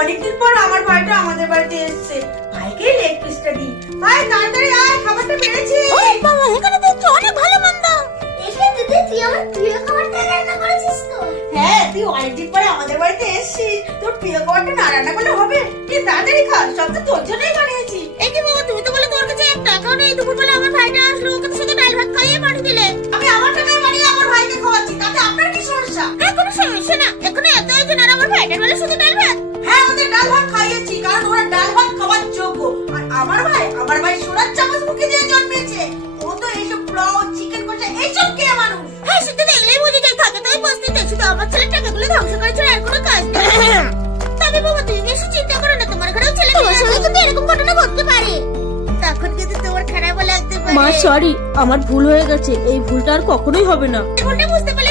অনেকদিন পর আমার ভাইটা আমাদের বাড়িতে এসেছে। ভাইকে লেগ পিসটা দিই। ভাই তাড়াতাড়ি আয়, খাবারটা বেড়েছি। ওই বাবা, এখানে দেখছি অনেক ভালো মন্দ। এসে দিদি, তুই আমার প্রিয় খাবারটা রান্না করেছিস তো? হ্যাঁ, তুই অনেকদিন পরে আমাদের বাড়িতে এসেছিস, তোর প্রিয় খাবারটা না রান্না করলে হবে? তুই তাড়াতাড়ি খা, সব তো তোর জন্যই বানিয়েছি। এই কি বাবা, তুমি তো বলে তোর কাছে এক টাকাও নেই। দুপুরবেলা আমার ভাইটা আসলো, ওকে তো শুধু ডাল ভাত খাইয়ে পাঠিয়ে দিলে। আমি আমার টাকায় বানিয়ে আমার ভাইকে খাওয়াচ্ছি, তাতে আপনার কি সমস্যা? কোনো সমস্যা না, এখানে এত আয়োজন আর আমার ভাইটার বলে শুধু ডাল ভাত। হ্যাঁ, ওদের ডাল ভাত খাইয়েছি, কারণ ওরা ডাল ভাত খাওয়ার যোগ্য। আর আমার ভাই সোনার চামচ মুখে দিয়ে জন্মেছে। ও তো এইসব পোলাও, চিকেন কষা এইসব খেয়ে মানুষ। হ্যাঁ, সেটা দেখলেই বুঝে যায় থাকে তাই বস্তিতে শুধু আমার ছেলের টাকাগুলো ধ্বংস করেছে আর কোনো কাজ নেই। তবে বাবা, তুমি বেশি চিন্তা করো না, তোমার ঘরেও ছেলে তোমার সঙ্গে কিন্তু এরকম ঘটনা ঘটতে পারে। তখন কিন্তু তোমার খারাপও লাগতে পারে। মা সরি, আমার ভুল হয়ে গেছে, এই ভুলটা আর কখনোই হবে না। ভুলটা বুঝতে পারলে